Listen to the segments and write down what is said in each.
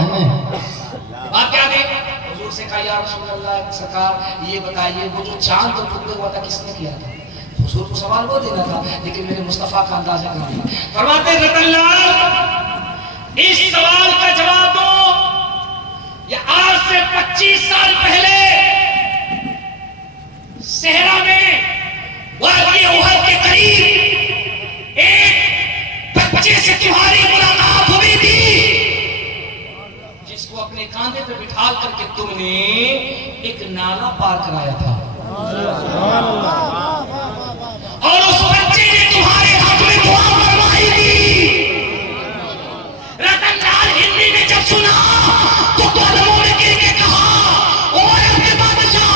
कहने बात क्या थी? हुजूर से कहा या रसूल अल्लाह सरकार ये बताइए वो जो चांद तो टुकड़े हुआ था किसने किया था? हुजूर को सवाल वो देना था लेकिन मेरे मुस्तफा का अंदाजा नहीं है। फरमाते रतनलाल इस सवाल का जवाब दो या आज से 25 साल पहले सहरा में वादी उहद के करीब एक बच्चे से तुम्हारी मुलाकात हुई थी जिसको अपने कांधे पे बिठा करके तुमने एक नाला पार कराया था और उस बच्चे ने तुम्हारे हाथ में दुआ फरमाई थी। रतनलाल हिंदी में जब सुना तो कदमों में गिर के कहा ओए अपने बादशाह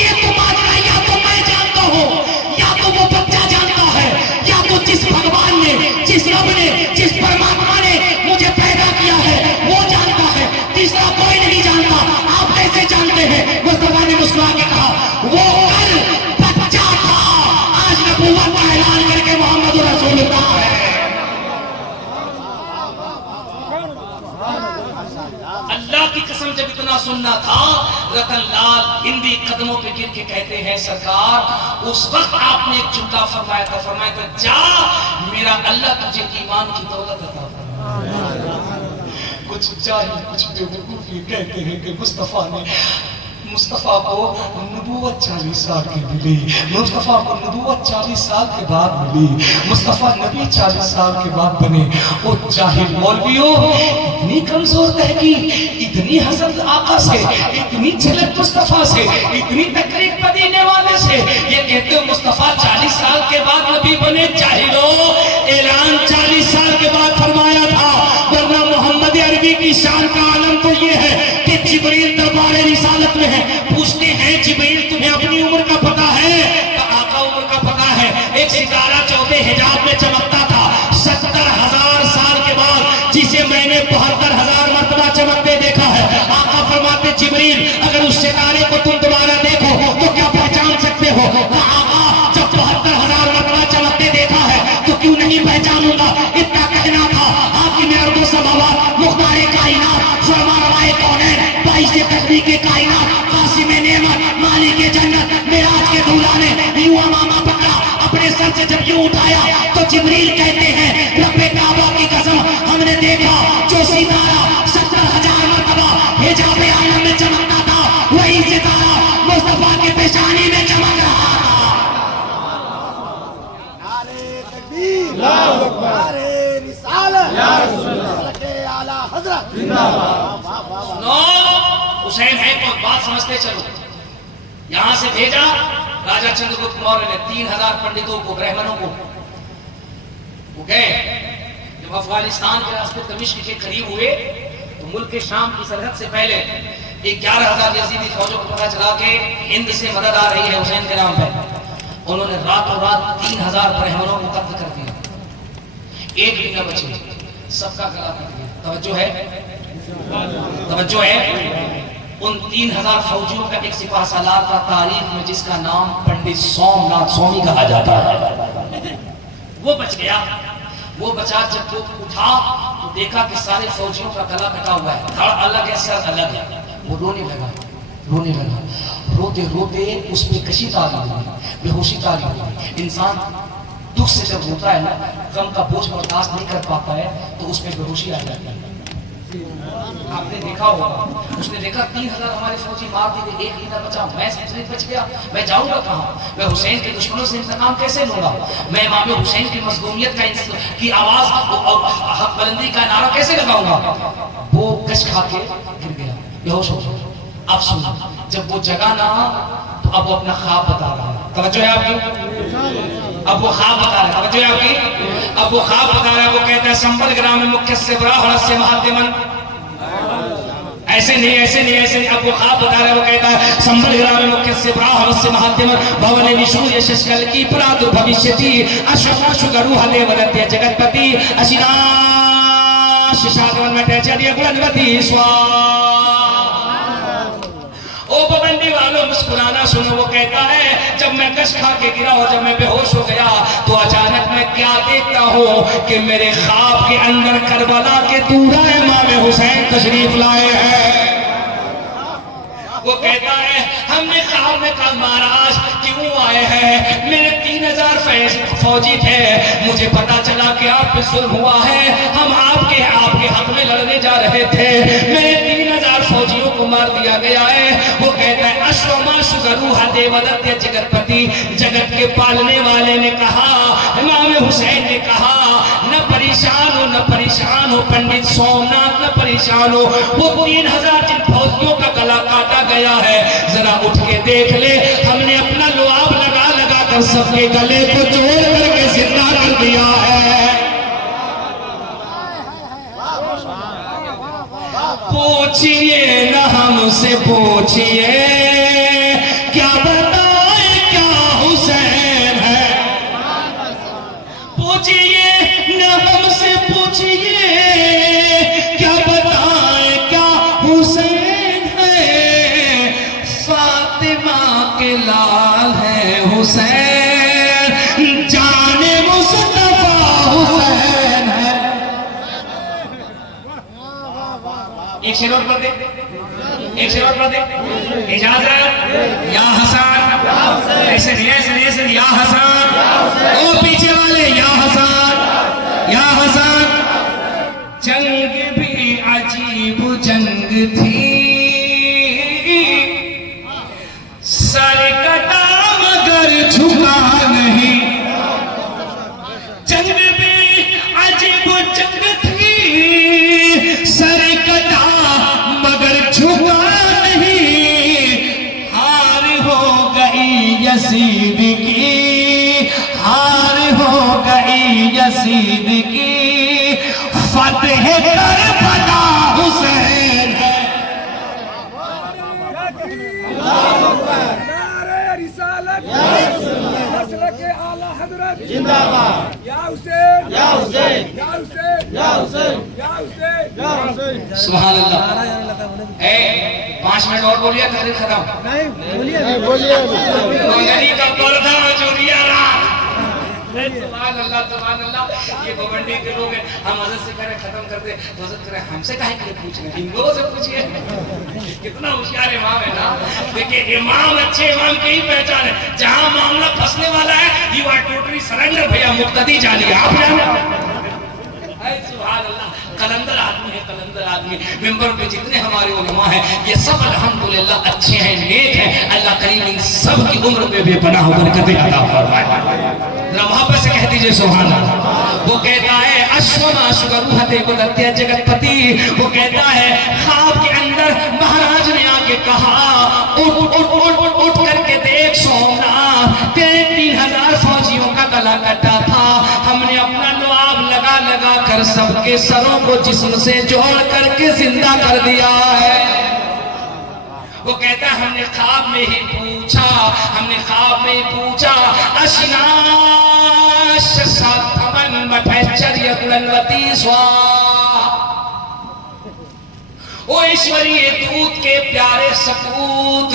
ये तो माजरा या तो मैं जानता हूं या तो वो बच्चा जानता है या तो जिस भगवान ने जिस रब ने जिस परमात्मा ने मुझे पैदा किया है वो जानता है, तीसरा कोई नहीं जानता। आप कैसे जानते हैं? मुस्तफा ने मुस्कुरा के कहा वो कल बच्चा था आज नबूवत का ऐलान करके मोहम्मद रसूलुल्लाह है। अल्लाह की कसम जब इतना सुनना था रतनलाल हिंदी कदमों पे गिर के कहते हैं सरकार उस वक्त आपने एक जुमला फरमाया था जा मेरा अल्लाह तुझे ईमान की दौलत अता फरमाए। कुछ जाहिल कुछ बेवकूफ ये कहते हैं कि मुस्तफा को नबूवत 40 साल की मिली, मुस्तफा को नबूवत 40 साल के बाद मिली, मुस्तफा नबी 40 साल के बाद बने। और जाहिल मौलवियों इतनी कमजोर तहकीक, इतनी हसद आका से, इतनी झलक मुस्तफा से, इतनी तकलीफ देने वाले से ये कहते हो मुस्तफा 40 साल के बाद नबी बने। जाहिलों ऐलान 40 साल के बाद फरमाया था, वरना मोहम्मद अरबी की शान का आलम तो ये है कि जिब्रील दरबार रिसालत में है। पूछते हैं जिब्रील तुम्हें अपनी उम्र का पता है? तो आका उम्र का पता है। एक सितारा चौथे हिजाब में चमकता था 70,000 साल के बाद जिसे मैंने 72,000 मरतबा चमकते देखा है। आका फरमाते जिब्रील अगर उस सितारे को तुम दोबारा देखो तो क्या पहचान सकते हो? आका जब 72,000 मरतबा चमकते देखा है तो क्यों नहीं पहचानूंगा? इतना कहना था आपकी मेरे समावात मुख्तारे कायनात फरमाए कौनैन बाइसे तकबीर के कायनात कासिम नेमत मालिक जन्नत मेराज के दूल्हा ने यूं अमामा पकड़ा अपने सर से जब यूं उठाया तो जिब्रील कहते हैं रब्बे काबा की कसम हमने देखा जो सितारा 70,000 मरतबा हिजाब आलम में चमकता था वही सितारा मुस्तफा के पेशानी में चमक रहा था। नारे तकबीर अल्लाहू अकबर नारे रिसालत या रसूल अल्लाह आला हजरत जिंदाबाद। सुनो हुसैन है तो बात समझते चलो। यहां से भेजा राजा चंद्रगुप्त मौर्य ने 3,000 पंडितों को ब्राह्मणों को वो गए। जब अफगानिस्तान के रास्ते दमिश्क के करीब हुए तो मुल्क के शाम की सरहद से पहले 11,000 यजीदी फौजों को पता चला कि हिंद से मदद आ रही है हुसैन के नाम पर। उन्होंने रातों रात 3,000 ब्राह्मणों को कत्ल कर दिया, एक भी न बचे, सबका गला कट गया। तवज्जो है उन 3,000 फौजियों का एक सिपाह सालार का तारीख में जिसका नाम पंडित सोमनाथ स्वामी कहा जाता है वो बच गया। वो बचा जब वो उठा तो देखा कि सारे फौजियों का गला कटा हुआ है, धड़ अलग है सर अलग है। वो रोने लगा रोते रोते उसमें कशी तारी हुई, बेहोशी तारी हुई। इंसान दुख से जब रोता है ना, गम का बोझ बर्दाश्त नहीं कर पाता है तो उसमें बेहोशी आ जाती है। आपने देखा होगा, उसने देखा 3,000 हमारे फौजी मार दिए, एक ही ना बचा, मैं सबसे बच गया, मैं जाऊंगा कहाँ? मैं हुसैन के दुश्मनों से इंतकाम कैसे लूंगा? मैं इमाम हुसैन की मज़लूमियत की आवाज हक बुलंदी का नारा कैसे लगाऊंगा? वो कश खा के गिर गया, बेहोश हो गया। अब सुनो, जब वो जगा ना तो अब वो अपना ख्वाब बता रहा है। तवज्जो है आपकी? अब वो ख्वाब बता रहा है, तवज्जो है आपकी? अब वो ख्वाब बता रहा है। वो कहता है संबल ग्राम मुख्य से बड़ा से महात्मन ऐसे नहीं। अब वो ख्वाब बता रहा है। वो कहता है संबल ग्राम मुख्य से बड़ा से महात्मन भवन निशूर यशस्कल की प्रादुर भविष्यति अश्वशु गरु हले वदत्य जगतपति अशिना शिशागमन में टेचरिया गुणवती स्वा। ओ बबंडी वालों मुस्कुराना सुनो। वो कहता है जब मैं कश खा के गिरा और जब मैं बेहोश हो गया तो अचानक मैं क्या देखता हूँ कि मेरे ख्वाब के अंदर करबला के दूल्हा इमाम हुसैन तशरीफ लाए हैं। वो कहता है हमने ख्वाब में कहा महाराज क्यों आए हैं? मेरे 3000 फौजी थे, मुझे पता चला कि आप पे जुल्म हुआ है, हम आपके हक में लड़ने जा रहे थे, मेरे 3000 फौजियों को मार दिया गया है। वो कहता है अश्वमा सुगरुहा देवदत्त जगतपति, जगत के पालने वाले ने कहा, इमाम हुसैन ने कहा न परेशान हो पंडित सोमनाथ, न परेशान हो। वो 3000 जिन फौजियों का गला काटा गया है जरा उठ के देख ले, हमने अपना लुआब लगा लगा कर सबके गले को जोड़ करके जिंदा कर दिया है। पूछिए न हमसे पूछिए क्या बताए क्या हुसैन है, पूछिए न हमसे पूछिए क्या बताए क्या हुसैन है, फातिमा के लाल है हुसैन, जाने मुस्तफा हुसैन है। एक शेर और पढ़ दे, एक शेर और पढ़ दे। इजाजत या हसन, ऐसे ऐसे या हसन, ओ पीछे वाले या हसन, या हसन। जंग भी अजीब जंग थी, सर कटा मगर झुका नहीं, जंग भी अजीब जंग थी, सर कटा मगर झुका नहीं, हार हो गई यजीद की, हार हो गई यजीद की, फतेह करबला हुसैन है। नारे रिसालत नस्ल के आला हजरत जिंदाबाद, या हुसैन या हुसैन या हुसैन या हुसैन या हुसैन या हुसैन। सुभान अल्लाह। 5 मिनट और बोलिए तकरीर खत्म। नहीं बोलिए नदी का पर्दा जो दिया रात। सुभान अल्लाह। ये बवंडी के लोग हैं, हम हजरत से करें खत्म कर दे तो हजरत करें हमसे काहे के लिए पूछ रहे हैं, इन लोगों से पूछिए। कितना होशियार इमाम है ना। देखिए इमाम अच्छे इमाम की ही पहचान है, जहां मामला फंसने वाला है यू आर टोटली सरेंडर, भैया मुक्तदी जानिए आप जानिए। सुभान अल्लाह। कलंदर आदमी है, कलंदर आदमी। मिंबर पे जितने हमारे उलमा हैं ये सब अल्हम्दुलिल्लाह अच्छे हैं, नेक हैं। अल्लाह करीम इन सब की उम्र में बेपनाह बरकतें अता फरमाए। वहां पर से कह दीजिए सुभान अल्लाह। वो कहता है अश्वमा सुगरुहा देवदत्त जगतपति, वो कहता है ख्वाब के अंदर महाराज ने आके कहा उठ करके देख सोमनाथ, तेरे 3000 फौजियों का गला कटा था, हमने अपना लुआब लगा लगा कर सबके सरों को जिस्म से जोड़ करके जिंदा कर दिया है। वो कहता है हमने ख्वाब में ही पूछा, हमने ख्वाब में ही पूछा अशिनाश सातमन मठचर्यवती स्वा, ओ ईश्वरीय दूत के प्यारे सपूत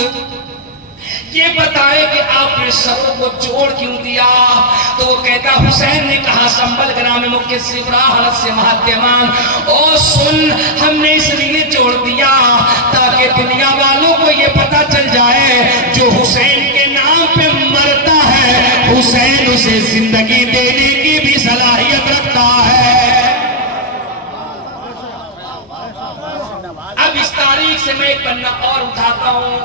ये बताए कि आपने सरों को जोड़ क्यों दिया। तो वो कहता हुसैन ने कहा संबल ग्राम मुख्य सिवराहत से महात्यमान, ओ सुन हमने इसलिए जोड़ दिया ताकि दुनिया वालों को ये पता चल जाए जो हुसैन के नाम पे मरता है हुसैन उसे जिंदगी देने की भी सलाहियत रखता है। अब इस तारीख से मैं एक पन्ना और उठाता हूँ।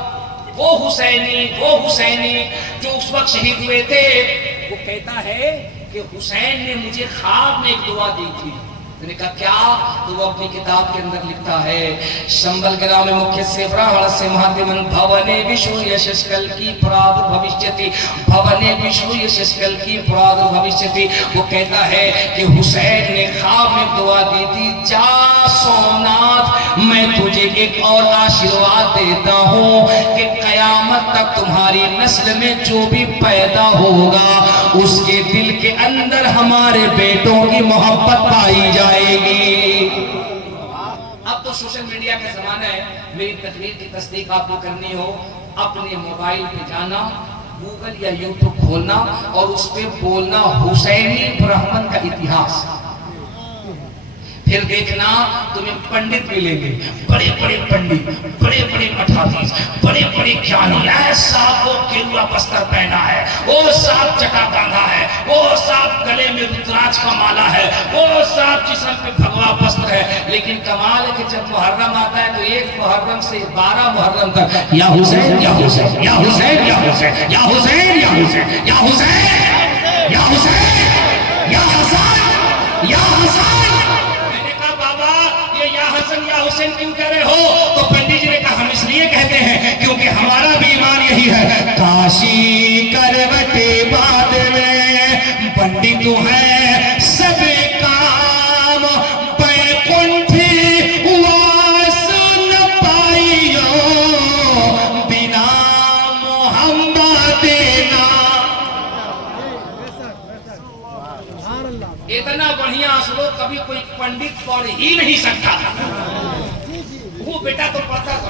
वो हुसैनी जो उस वक्त शहीद हुए थे, वो कहता है कि हुसैन ने मुझे ख्वाब में एक दुआ दी थी। मैंने कहा क्या? तो वो अपनी किताब के अंदर लिखता है संबल ग्राम मुख्य से महादेवन भवने विष्णु यशस्कल की प्रादुर्भविष्यति, भवने विष्णु यशस्कल की प्रादुर्भविष्यति। वो कहता है कि हुसैन ने ख्वाब में दुआ दी थी, जा सोमनाथ मैं तुझे एक और आशीर्वाद देता हूँ कि कयामत तक तुम्हारी नस्ल में जो भी पैदा होगा उसके दिल के अंदर हमारे बेटों की मोहब्बत पाई जाएगी। अब तो सोशल मीडिया का जमाना है, मेरी तकरीर की तस्दीक आपको करनी हो, अपने मोबाइल पे जाना, गूगल या यूट्यूब खोलना और उस पे बोलना हुसैनी ब्राह्मण का इतिहास। फिर देखना तुम्हें पंडित मिलेंगे, बड़े बड़े पंडित, बड़े बड़े मठाधीश, बड़े बड़े ज्ञानी। ऐसा वो केरुआ बस्तर पहना है, वो साथ चटा बांधा है, वो साथ गले में रुद्राक्ष का माला है, वो साथ जिस्म पे भगवा वस्त्र है। लेकिन कमाल है कि जब मुहर्रम आता है तो 1 मुहर्रम से 12 मुहर्रम तक या हुसैन या हुसैन या हुसैन या हुसैन या हुसैन या हुसैन या हुसैन या हुसैन या हसन या हसन। या हसन या हुसैन क्यों कह रहे हो? तो पंडित जी ने कहा हम इसलिए कहते हैं क्योंकि हमारा भी ईमान यही है। काशी करवटे बाद में पंडित है सब काम, बैकुंठी वास न पाइयो बिना मोहम्मद देना। इतना बढ़िया श्लोक कभी कोई पंडित पढ़ ही नहीं सकता। वो बेटा तो पढ़ता था।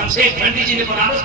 हमसे एक पंडित जी ने बनारस